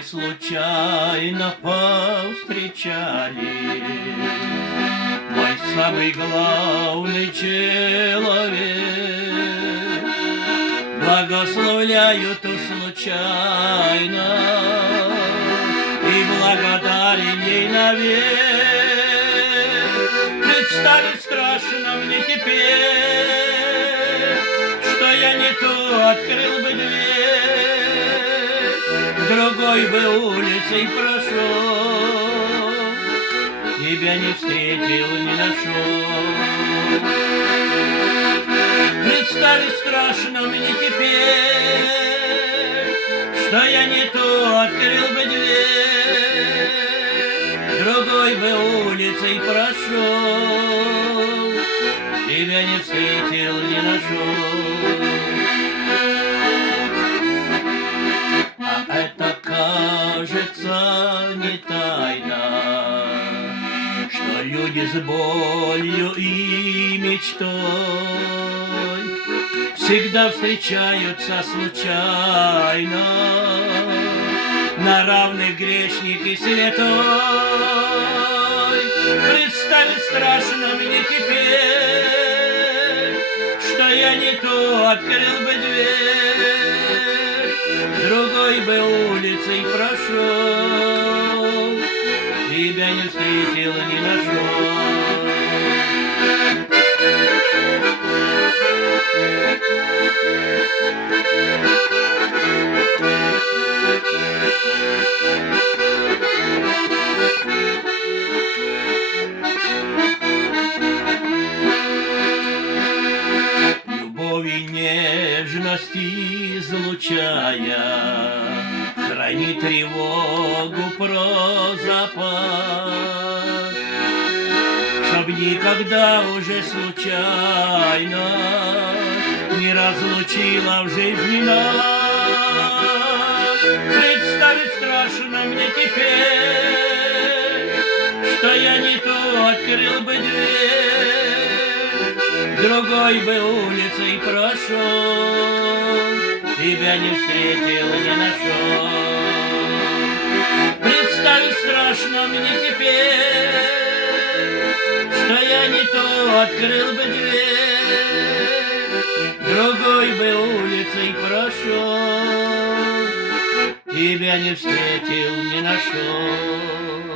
мы случайно повстречали. Мой самый главный человек, благословляю ту случайно и благодарен ей навек. Представить страшно мне теперь, что я не ту открыл бы дверь, другой бы улицей прошел, тебя не встретил, не нашел. Представить страшно мне теперь, что я не ту открыл бы дверь, другой бы улицей прошел, тебя не встретил, не нашел. А это, кажется, не тайна, что люди с болью и мечтой всегда встречаются случайно, на равных грешник и святой. Представить страшно мне теперь, что я не ту открыл бы дверь, другой бы улицей прошел, тебя не встретил, не нашел. Любовь и нежность излучая, храни тревогу про запас, чтоб никогда уже случайно не разлучила в жизни нас. Представить страшно мне теперь, что я не ту открыл бы дверь, другой бы улицей прошел, тебя не встретил, не нашел. Представить страшно мне теперь, что я не ту открыл бы дверь, другой бы улицей прошел, тебя не встретил, не нашел.